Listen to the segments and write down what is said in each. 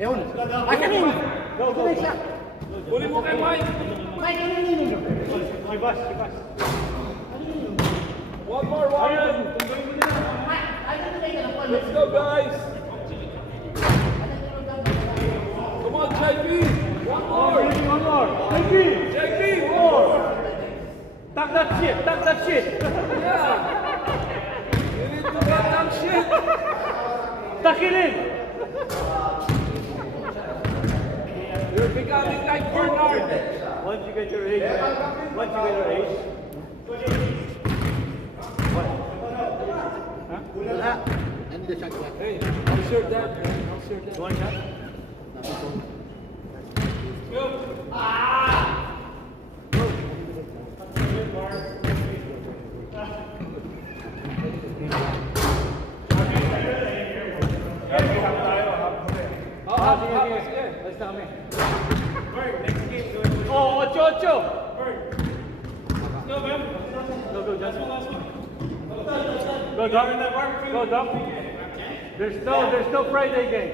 Ayun. Ay, kanin. Go, go, go. Uli mo kay Mike. Mike, kanin nino. Sibas. One more, Ryan. Let's go, guys. Come on, JP. One more. JP, more. Tag that shit. Yeah. You need to get that shit. Tuck it in. You're becoming like Bernard. Once you get your age. Wala. Nandito siya. Hey, how's your dad, man? How's your dad? One shot. Sige. Basta kami. Oh, 8-8. Go, Johnson. Go, Doc. There's no Friday game.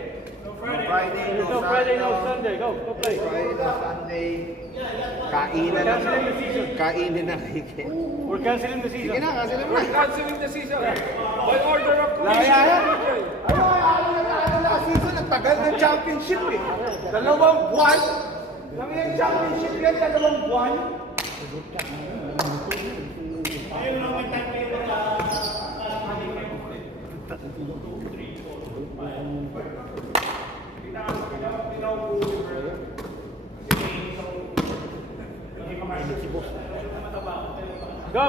There's no Friday, no Sunday. Go play. Friday, no Sunday. Kainin na cricket. We're canceling the season. Sige na, kasi naman. We're canceling the season. By order of Laya. commission. Ano na season? Nagtagal ng championship eh. 2 buwan. Lang yung championship yan, 2 buwan. Go!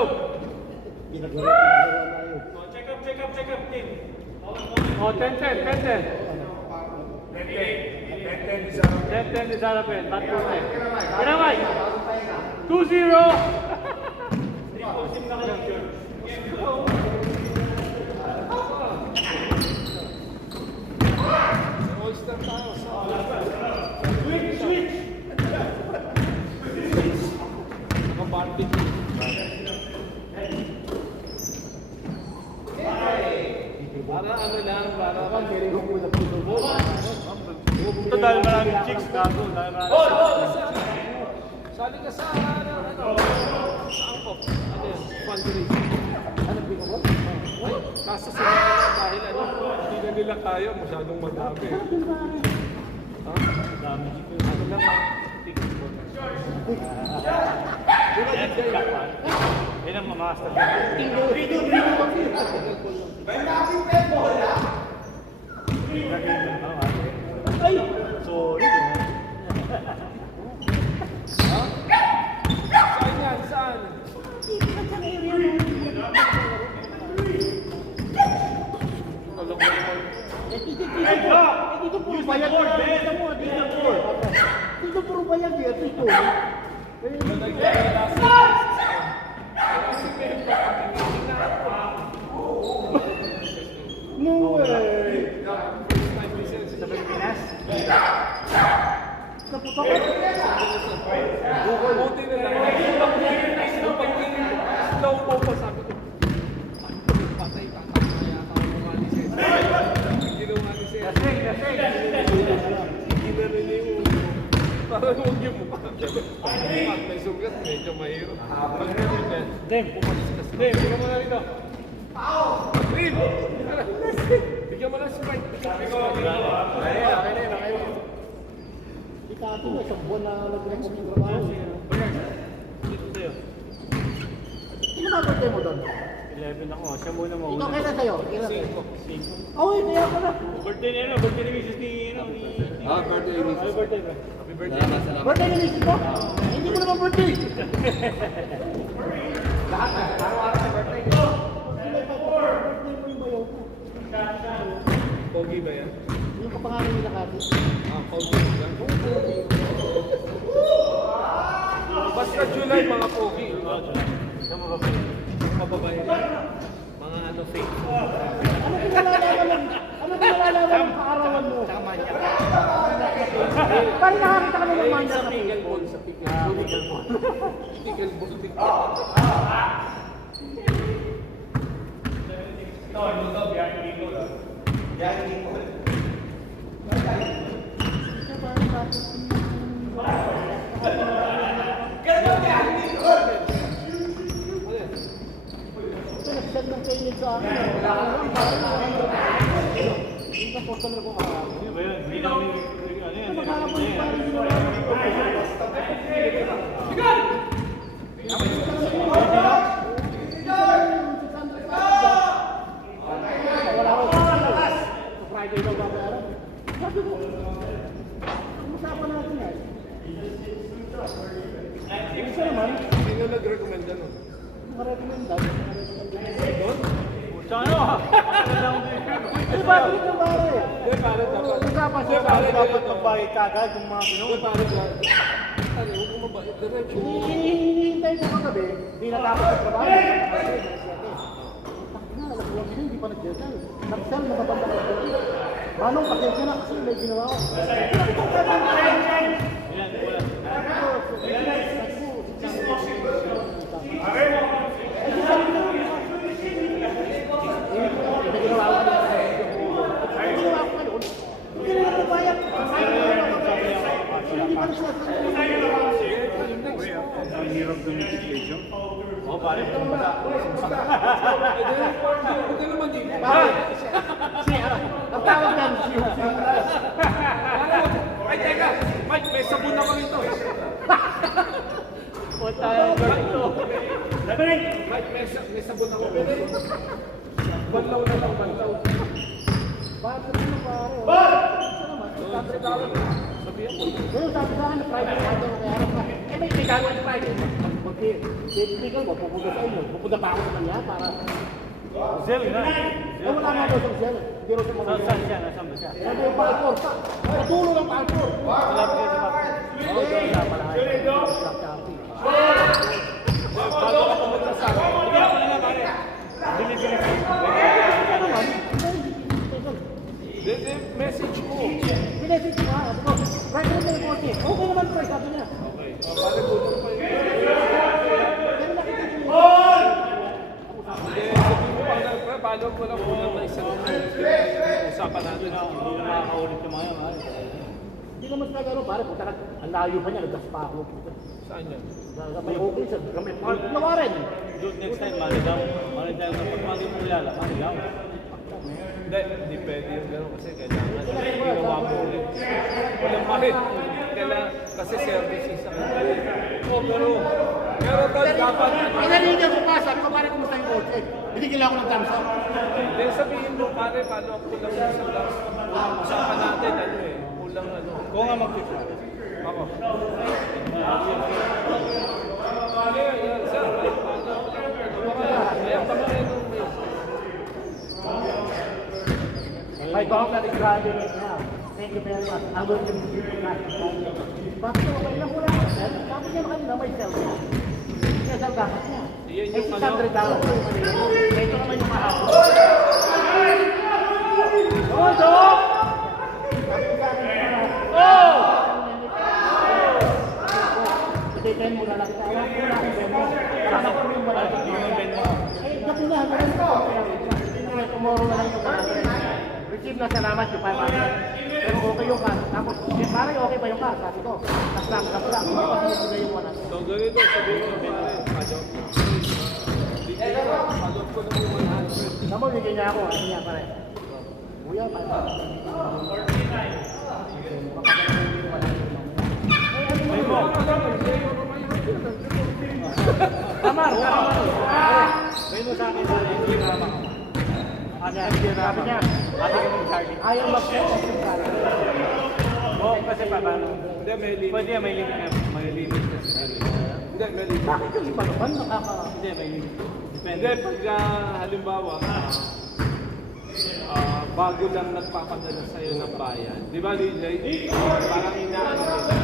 Check up, team. Oh, 10-10. 10-10 is harapin. Back to net. Pinamay! 2-0! All-star tayo sa Switch! barbecue. Para ano lang, para Ito dahil maraming chicks gago. Sali ka sa sa angkop. Ano yan? Fundraising. Kaso sila na dahil hindi na nila kaya, masyadong madami. Ha? Dami. Ano lang ang ticket mo? Yan ang mamaster. Ay! Sorry. Saan yan? Saan? Dito puro bayag. Dito puro bayag yan. Dito. No way. Sa Pilipinas? Naputok ko. Buti na lang. Yung pagtingin slow mo pa, sabi ko, patay ka. Kaya ako umalis eh. Ginawa ni Sir. Lasing. Hindi na rin yung parang huwag yung mukha. Pag may sugat, medyo mahirap. Pag ganun yan, pumalis ka sa Bigyan mo na rito. Green! Bigyan mo na si Mike. Okay na. Ikaw mo, isang buwan na nag-record yung trabaho. Dito sa'yo. Sino ba birthday mo doon? 11 ako. Siya muna Ikaw mauna. kailan sa'yo? Kailan sa'yo? 5. Oh, kaya pala. Birthday ni birthday ni Mrs. ni Birthday ni Happy birthday, bro. Happy birthday. Birthday ni Mrs. mo? Hindi mo naman birthday. Lahat na. Araw-araw sa birthday. Birthday mo yung bayaw ko. Pogi ba yan? Yung kapangalan nila kasi. Pogi ba yan? Basta July, mga pogi. Mababae. Mga ano, fake. Ano pinalalaman ng kaarawan mo? Tama niya. Parang nakakita ka na ng manya Sa sa pickleball, sa pickleball. Pickleball. Ito, nag-send ng training sa akin. Wala ka lang, parang yung sa customer ko makakapit. Ano ba yun? Hindi namin, ano yan? Maghanap ko yung parang hindi naman wala ko. Sa Friday daw babayaran. Sabi ko, usapan natin yan. Isa naman, Sino nag-recommend na nun? marekomendad. Sa ano? Eh, bakit ng pare? Hindi, pare dapat. Usapan siya, Pare, dapat ganito. magbayad ka agad yung mga Hindi, pare dapat. Ano, huwag mo mabait. Diretso. hinihintay ko kagabi, di natapos ang trabaho. Alam ko lang hindi pa nag-gel. Nag-sell na matanda ko. Manong, pasensya na kasi may ginawa ko. Yan, wala. May ginawa ko. May ginawa ko ngayon. Hindi na ako bayad. Hindi pa na siya. Ang hirap ng situation. Oo, pare. Hindi naman din. Pare, ang tawag yan, Ay, teka! Mike, may sabon na kami ito. Punta tayo dito. Mike, may sabon ako. Banlaw na lang, banlaw. bakit naman pare? Isa naman, Sabihan mo. Pero sabi sa akin, Friday na ito, kaya harap ka. Eh, may gagawin Friday. Mag-speaker mo, pupunta sa inyo. Pupunta pa ako sa kanya para... Zel na. Eh, wala nga daw sa siya. Hindi rin siya Saan siya? Nasaan ba siya? Sabi yung passport. Patulo ng passport. Malapit kayo sa mapa. Oo, doon sa Malahay. Sa Shopee. Bago ka pumunta sa akin. Hindi ako na nga, pare. Delivery fee. Ano naman? Hindi, message ko. Pinessage ko nga. Sabi ko, Friday na yung 40. Okay naman, Fred, sabi niya. Pare, gutom pa yun. Pero nakikita niyo. Hindi, sabihin mo pala, pre, bago mo lang muna may isang usapan natin. Hindi na makakaulit yung mga yan, pare. Hindi naman sa gano'n, pare. Punta ang layo pa niya. Nagdas pa ako. Saan yan? May okay sa may park na rin. Dude, next time, maligaw. Maligaw na pag mali mo kilala, maligaw. Hindi pwede yung gano'n kasi kailangan ginawa mo ulit. Walang mahit. Kailangan, kasi services ang oh, pero tol, dapat, Pinaligan ko pa. Sabi ko, pare, kumusta yung coach? Binigyan lang ako ng thumbs up. hindi sabihin mo, pare, paano ako kulang sa lang. Usapan natin, ano eh, kulang ano. Kung nga mag-fix. Ako. Ayan, sir, paano? Ayan, pamarin mo. My daughter is graduating now. Thank you very much. I will give you the last. Bakit ko okay lang wala? Sabi niya kanina may cellphone. Kaya sa dapat niya. Iyan Eh, yung $600. Ito naman yung mahapon. Oh, Dok! Oh! Ititin mo na lang. Wala akong demo. Wala ko yung wala akong demo. Eh, gabi na. Ganun ko. Tomorrow na lang yung receive na salamat yung 500. Pero okay yung cash. Tapos, pare, okay ba yung cash? Sabi ko, cash lang. Hindi pa sinigay yung 100. So, ganito, sabihin mo, pare, paano? Dito, pagod ko ng 100. Tama, bigyan niya ako. Ano niya, pare? Kuya, pare. May mo. Tamar, May mo sa akin, pare. Hindi na ako. sabi niya, Ate ka ng Charlie. ayaw mag-set of yung pare. Oo, kasi pa, paano? Hindi, may limit. Pwede yan, may limit na. May limit kasi. Hindi, may limit. Bakit yung iba naman Hindi, may limit. Depende. Hindi, pag halimbawa, bago lang nagpapadala sa'yo ng bayan. Di ba, DJ? Parang inaano din.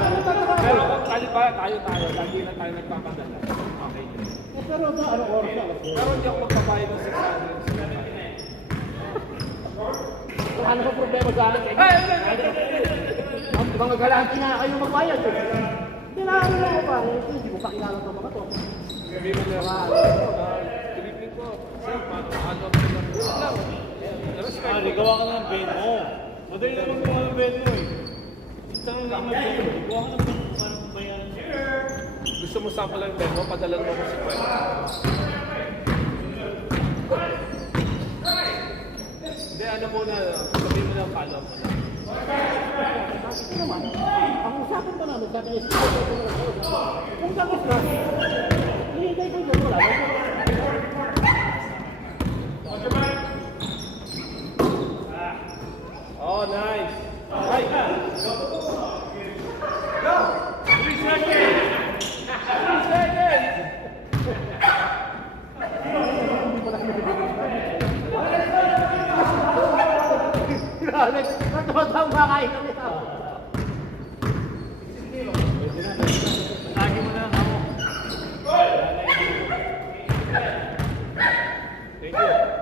Pero kung tayo, lagi na tayo nagpapadala. Okay. Pero ano oras na? Pero hindi ako magpabayad ng 600. Ano ba problema sa akin? Ang mga galante na kayo magbayad. Kailangan na ako pare. Hindi ko pa kilala ito mga to. Sabi mo na, tripin ko. Sir, paano ano ko lang. Gawa ka ng bed mo. Madali naman gawa ng bed mo eh. Saan nga mag-demo? Kuha ka ng parang bayaran siya. Gusto mo sample lang demo, padala mo ko si Kwek. Hindi, ano muna, sabihin mo lang follow mo lang. Ito naman, ang usapan pa namin, sabi niya, kung tapos na, hihintay ko yung wala. Oh, nice! Right! Grabe, natawag makain kami sa Lagi mo na ako. Thank you.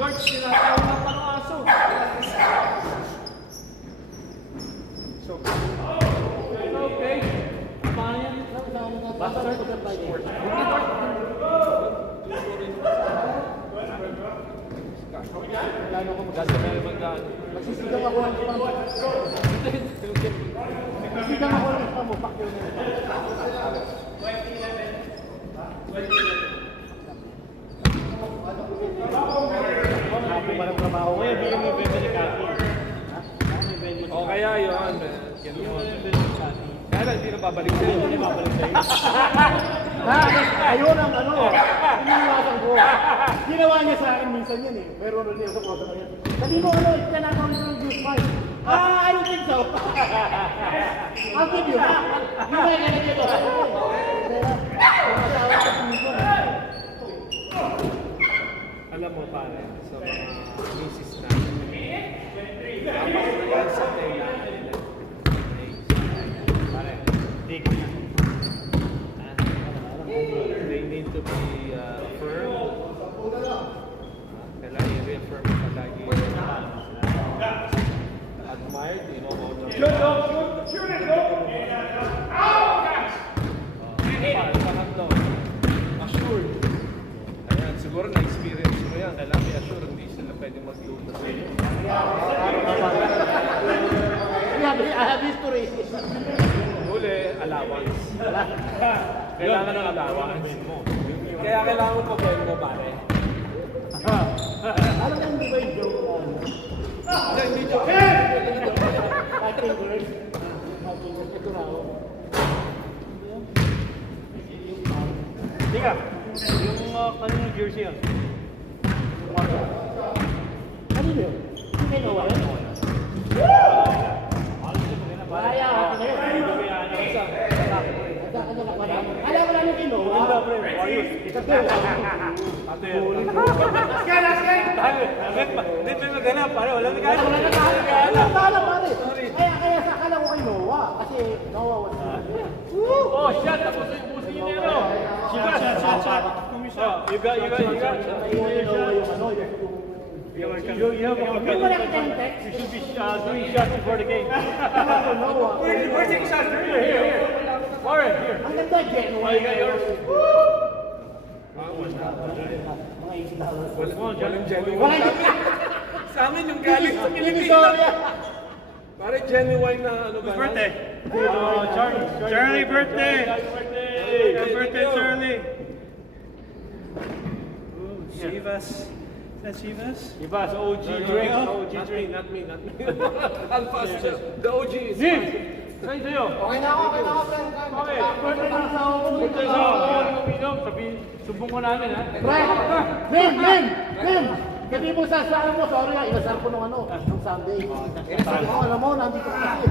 George, sinatawag na pa ng aso. Okay. Paano yan? basta na ito ng sport. Lalo ko Ganda na yung magdaan. magsisigang ako ng spam. Magsisigang ako ng spam mo, pakyo mo. Happy pa ng trabaho ko. Bigyan mo yung benta ni Cathy. O kaya yun. Bigyan mo yung benta ni Cathy. Kaya lang, hindi na babalik sa'yo. Hindi babalik sa'yo. Ayun ang ano, iniiwasan ko. Ginawa niya sa akin minsan yan eh. Meron rin sa kosa na yan. Sabi mo ano, can I call you juice bar? I don't think so. I'll give you. You might get it. Alam mo pare, sa mga misis natin, dapat na yan sa kailangan nila. Pare, Dig. they need to be firm. Kailangan i-reaffirm mo palagi. Admired, you know how to... Pangatlo, assured. Ayan, siguro na-experience mo yan. Kailangan i-assure, hindi sila pwede magluto sa iyo. I have history. Huli, allowance. Kailangan ng allowance. Kaya kailangan mo problema mo, pare. Alam mo hindi ba yung joke na ano? Hindi, hindi joke. My fingers. Ito na ako. Teka, yung kaninong jersey yan. Ano yun? Hindi kayo nawa yun? Kaya ako na yun. Alam mo namin kinuha. Ito to. Ate yan. Hindi pa maganap, pare. Walang nagano. Kaya sa akala ko kay Noah. Kasi Noah was Oh, shot! Tapos yung pusi niya, ano? Shot! Oh, you got. Noah yung ano, You have a Hindi mo nakita yung text? You should be doing shots before the game. Noah. We're taking shots. Here. Warren, here. Ang ganda, Genoa. Oh, you got yours? Mga $80. Walang genuine. Wala Sa amin yung galing sa Pilipinas. Divisoria. Pare genuine na ano ba? Whose birthday? Charlie. Charlie birthday. Happy birthday, Charlie. Chivas. Is that Chivas? Ibas, OG drink. OG drink. Not me. Alphas, the OG is Zim! Sa'yo. Okay na ako, friend. Okay. Birthday na sa ako. Birthday sa uminom. Sumbong ko namin, ha? Friend! Sabi mo sa saan mo, sorry inasal ko nung ano, nung Sunday. Sabi ko, alam mo, nandito ka kasi.